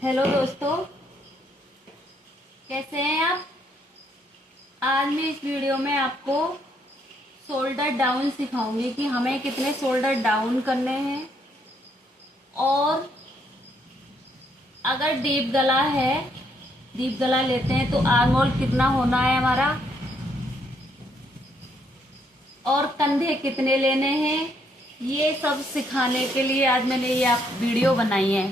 Hello दोस्तों, कैसे हैं आप। आज मैं इस वीडियो में आपको शोल्डर डाउन सिखाऊंगी कि हमें कितने शोल्डर डाउन करने हैं, और अगर डीप गला है, डीप गला लेते हैं तो आर्म होल कितना होना है हमारा, और कंधे कितने लेने हैं, ये सब सिखाने के लिए आज मैंने ये आप वीडियो बनाई है।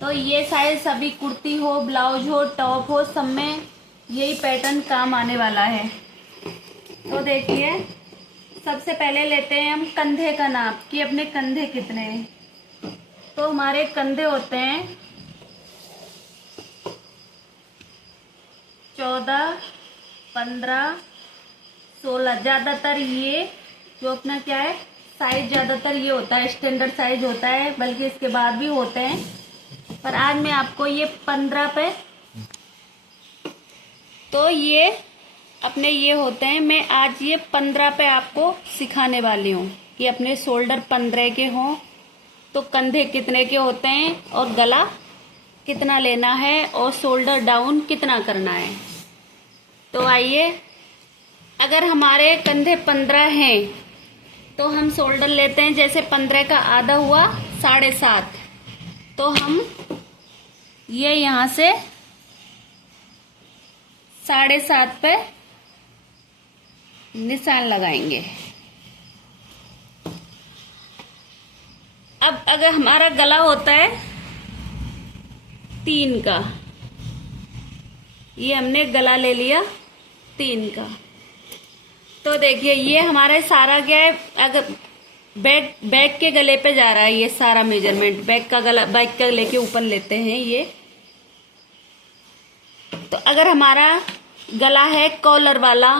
तो ये साइज सभी कुर्ती हो, ब्लाउज हो, टॉप हो, सब में यही पैटर्न काम आने वाला है। तो देखिए, सबसे पहले लेते हैं हम कंधे का नाप कि अपने कंधे कितने हैं। तो हमारे कंधे होते हैं 14, 15, 16। ज्यादातर ये जो अपना क्या है साइज, ज्यादातर ये होता है, स्टैंडर्ड साइज होता है, बल्कि इसके बाद भी होते हैं, पर आज मैं आपको ये 15 पे, तो ये अपने ये होते हैं। मैं आज ये 15 पे आपको सिखाने वाली हूँ कि अपने शोल्डर 15 के हों तो कंधे कितने के होते हैं, और गला कितना लेना है, और शोल्डर डाउन कितना करना है। तो आइए, अगर हमारे कंधे 15 हैं तो हम शोल्डर लेते हैं, जैसे 15 का आधा हुआ 7.5, तो हम ये यहाँ से 7.5 पे निशान लगाएंगे। अब अगर हमारा गला होता है 3 का, ये हमने गला ले लिया 3 का, तो देखिए ये हमारा सारा क्या है, अगर बैक के गले पे जा रहा है ये सारा मेजरमेंट, बैक का गला, बैक का लेके ऊपर लेते हैं ये। तो अगर हमारा गला है कॉलर वाला,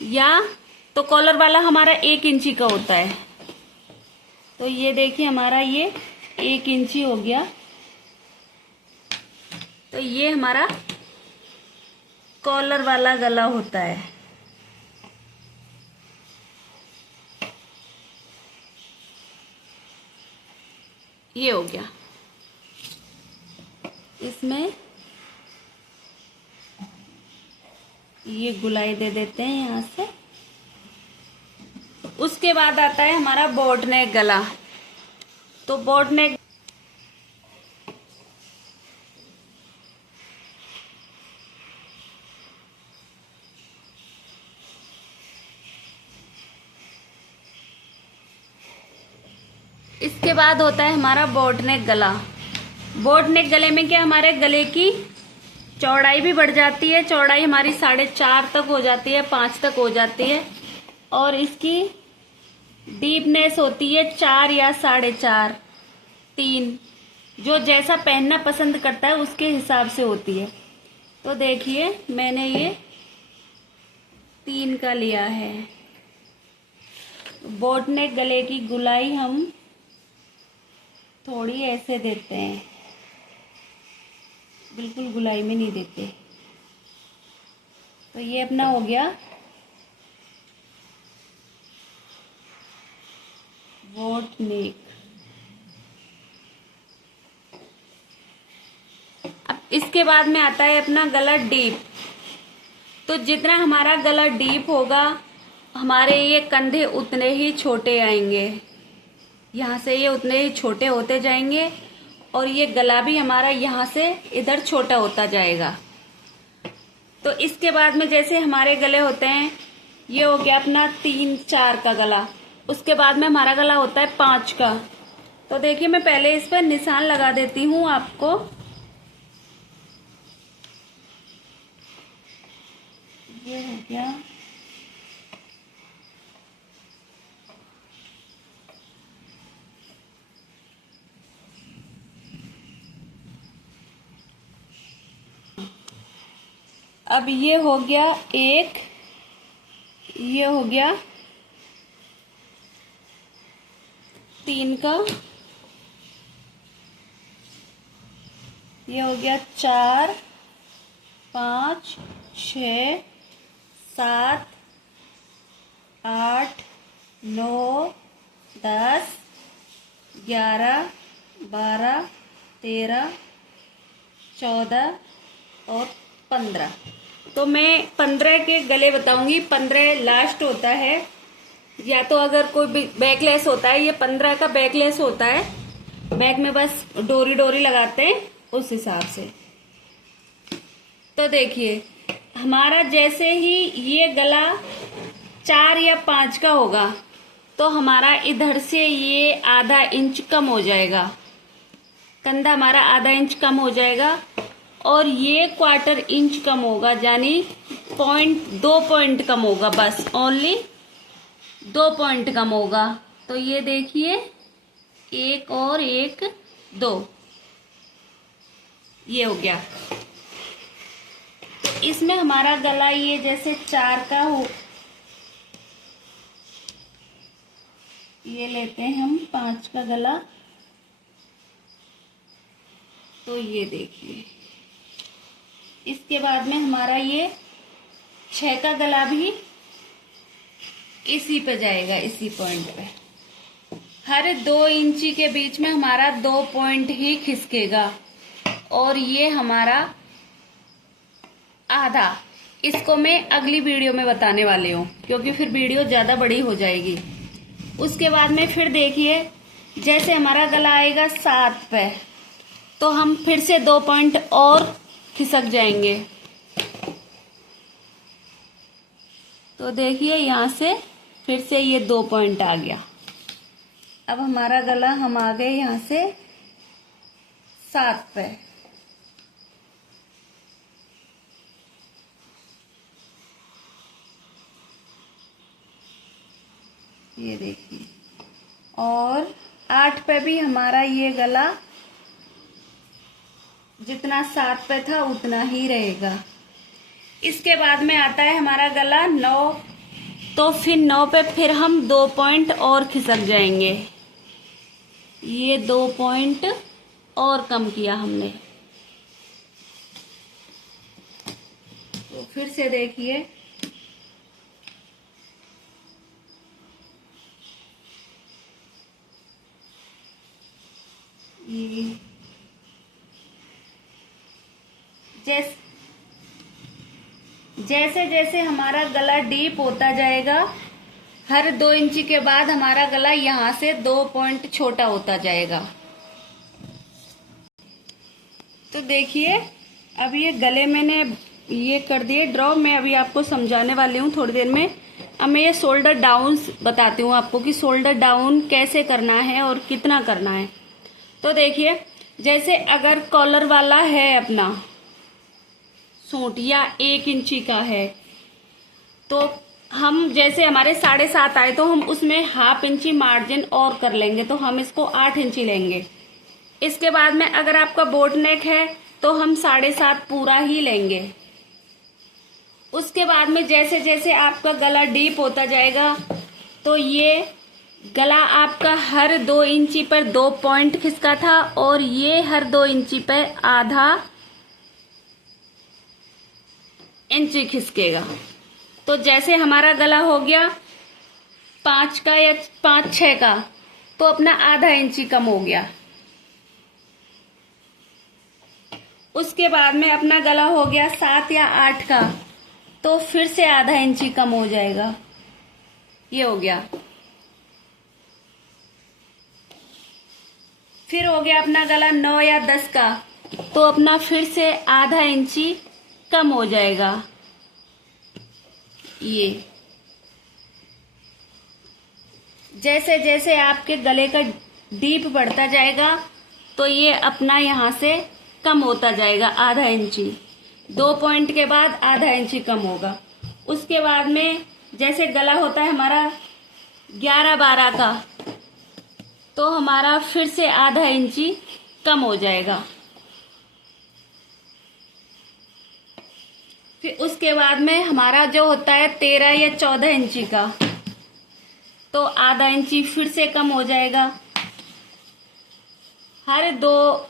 या तो कॉलर वाला हमारा 1 इंची का होता है, तो ये देखिए हमारा ये 1 इंची हो गया। तो ये हमारा कॉलर वाला गला होता है। ये हो गया। इसमें ये गुलाई दे देते हैं यहाँ से। उसके बाद आता है हमारा बोट नेक गला। तो बोट नेक इसके बाद होता है हमारा बोट नेक गला। बोट नेक गले में क्या, हमारे गले की चौड़ाई भी बढ़ जाती है, चौड़ाई हमारी 4.5 तक हो जाती है, 5 तक हो जाती है, और इसकी डीपनेस होती है 4 या 4.5, 3, जो जैसा पहनना पसंद करता है उसके हिसाब से होती है। तो देखिए मैंने ये 3 का लिया है। बोट नेक गले की गुलाई हम थोड़ी ऐसे देते हैं, बिल्कुल गुलाई में नहीं देते। तो ये अपना हो गया बोट नेक। अब इसके बाद में आता है अपना गला डीप। तो जितना हमारा गला डीप होगा, हमारे ये कंधे उतने ही छोटे आएंगे, यहाँ से ये उतने ही छोटे होते जाएंगे, और ये गला भी हमारा यहाँ से इधर छोटा होता जाएगा। तो इसके बाद में जैसे हमारे गले होते हैं, ये हो गया अपना 3-4 का गला। उसके बाद में हमारा गला होता है 5 का। तो देखिए मैं पहले इस पर निशान लगा देती हूँ आपको। ये हो गया, अब ये हो गया 1, ये हो गया 3 का, ये हो गया 4, 5, 6, 7, 8, 9, 10, 11, 12, 13, 14 और 15। तो मैं 15 के गले बताऊंगी। 15 लास्ट होता है, या तो अगर कोई बैकलेस होता है, ये 15 का बैकलेस होता है। बैक में बस डोरी डोरी लगाते हैं उस हिसाब से। तो देखिए हमारा जैसे ही ये गला 4 या 5 का होगा तो हमारा इधर से ये आधा इंच कम हो जाएगा, कंधा हमारा आधा इंच कम हो जाएगा और ये 1/4 इंच कम होगा, यानी 2 पॉइंट कम होगा, बस ओनली 2 पॉइंट कम होगा। तो ये देखिए 1 और 1 2, ये हो गया। तो इसमें हमारा गला ये जैसे 4 का हो, ये लेते हैं हम 5 का गला। तो ये देखिए इसके बाद में हमारा ये 6 का गला भी इसी पे जाएगा, इसी पॉइंट पे। हर 2 इंची के बीच में हमारा 2 पॉइंट ही खिसकेगा और ये हमारा आधा। इसको मैं अगली वीडियो में बताने वाली हूँ क्योंकि फिर वीडियो ज्यादा बड़ी हो जाएगी। उसके बाद में फिर देखिए जैसे हमारा गला आएगा 7 पे तो हम फिर से 2 पॉइंट और खिसक जाएंगे। तो देखिए यहाँ से फिर से ये 2 पॉइंट आ गया। अब हमारा गला हम आ गए यहाँ से 7 पे। ये देखिए, और 8 पे भी हमारा ये गला जितना 7 पे था उतना ही रहेगा। इसके बाद में आता है हमारा गला 9, तो फिर 9 पे फिर हम 2 पॉइंट और खिसक जाएंगे। ये 2 पॉइंट और कम किया हमने। तो फिर से देखिए ये जैसे जैसे हमारा गला डीप होता जाएगा, हर 2 इंची के बाद हमारा गला यहाँ से 2 पॉइंट छोटा होता जाएगा। तो देखिए अब ये गले मैंने ये कर दिए ड्रॉ। मैं अभी आपको समझाने वाली हूँ थोड़ी देर में। अब मैं ये शोल्डर डाउन बताती हूँ आपको कि शोल्डर डाउन कैसे करना है और कितना करना है। तो देखिए जैसे अगर कॉलर वाला है अपना सूट या 1 इंची का है, तो हम जैसे हमारे 7.5 आए तो हम उसमें 1/2 इंची मार्जिन और कर लेंगे, तो हम इसको 8 इंची लेंगे। इसके बाद में अगर आपका बोट नेक है तो हम 7.5 पूरा ही लेंगे। उसके बाद में जैसे जैसे आपका गला डीप होता जाएगा तो ये गला आपका हर 2 इंची पर 2 पॉइंट खिसका था और ये हर 2 इंची पर आधा इंची खिसकेगा। तो जैसे हमारा गला हो गया 5 का या 5-6 का, तो अपना आधा इंची कम हो गया। उसके बाद में अपना गला हो गया 7 या 8 का, तो फिर से आधा इंची कम हो जाएगा। ये हो गया। फिर हो गया अपना गला 9 या 10 का, तो अपना फिर से आधा इंची कम हो जाएगा। ये जैसे जैसे आपके गले का डीप बढ़ता जाएगा तो ये अपना यहाँ से कम होता जाएगा आधा इंची। 2 पॉइंट के बाद आधा इंची कम होगा। उसके बाद में जैसे गला होता है हमारा 11-12 का, तो हमारा फिर से आधा इंची कम हो जाएगा। फिर उसके बाद में हमारा जो होता है 13 या 14 इंची का, तो आधा इंची फिर से कम हो जाएगा। हर 2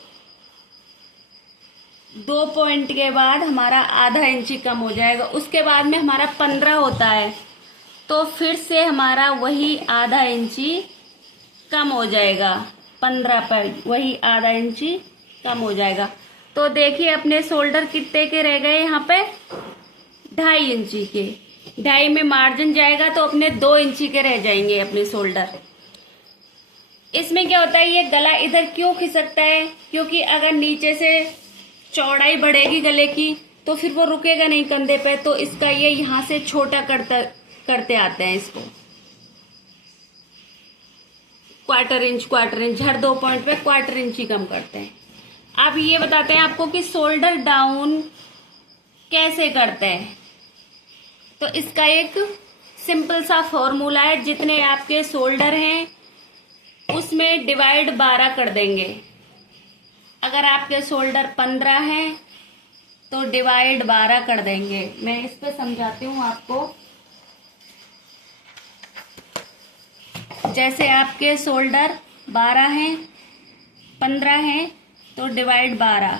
पॉइंट के बाद हमारा आधा इंची कम हो जाएगा। उसके बाद में हमारा 15 होता है, तो फिर से हमारा वही आधा इंची कम हो जाएगा। 15 पर वही आधा इंची कम हो जाएगा। तो देखिए अपने शोल्डर कितने के रह गए यहाँ पे, 2.5 इंची के। 2.5 में मार्जिन जाएगा तो अपने 2 इंची के रह जाएंगे अपने शोल्डर। इसमें क्या होता है, ये गला इधर क्यों खिसकता है, क्योंकि अगर नीचे से चौड़ाई बढ़ेगी गले की तो फिर वो रुकेगा नहीं कंधे पे, तो इसका ये यहाँ से छोटा करते आते हैं इसको, 1/4 इंच हर 2 पॉइंट पे 1/4 इंच ही कम करते हैं। अब ये बताते हैं आपको कि शोल्डर डाउन कैसे करते हैं। तो इसका एक सिंपल सा फॉर्मूला है, जितने आपके शोल्डर हैं उसमें डिवाइड 12 कर देंगे। अगर आपके शोल्डर 15 हैं तो डिवाइड 12 कर देंगे। मैं इस पे समझाती हूँ आपको। जैसे आपके शोल्डर 12 हैं, 15 हैं तो डिवाइड 12,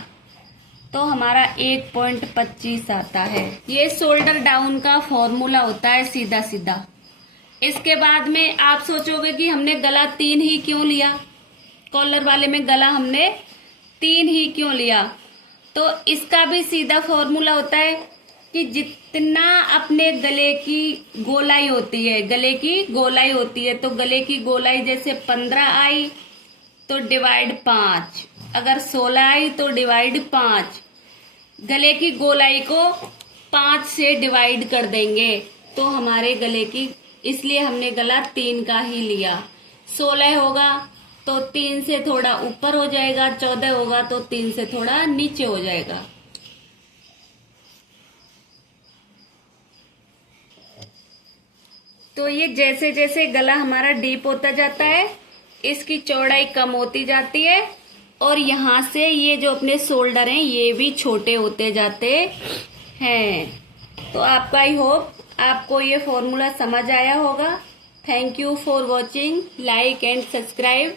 तो हमारा 1.25 आता है। ये शोल्डर डाउन का फॉर्मूला होता है सीधा सीधा। इसके बाद में आप सोचोगे कि हमने गला 3 ही क्यों लिया, कॉलर वाले में गला हमने 3 ही क्यों लिया। तो इसका भी सीधा फॉर्मूला होता है कि जितना अपने गले की गोलाई होती है, गले की गोलाई होती है, तो गले की गोलाई जैसे 15 आई तो डिवाइड 5, अगर 16 आई तो डिवाइड 5। गले की गोलाई को 5 से डिवाइड कर देंगे तो हमारे गले की, इसलिए हमने गला 3 का ही लिया। 16 होगा तो 3 से थोड़ा ऊपर हो जाएगा, 14 होगा तो 3 से थोड़ा नीचे हो जाएगा। तो ये जैसे जैसे गला हमारा डीप होता जाता है इसकी चौड़ाई कम होती जाती है, और यहाँ से ये जो अपने शोल्डर हैं ये भी छोटे होते जाते हैं। तो आपका आई होप आपको ये फॉर्मूला समझ आया होगा। Thank you for watching, like and subscribe.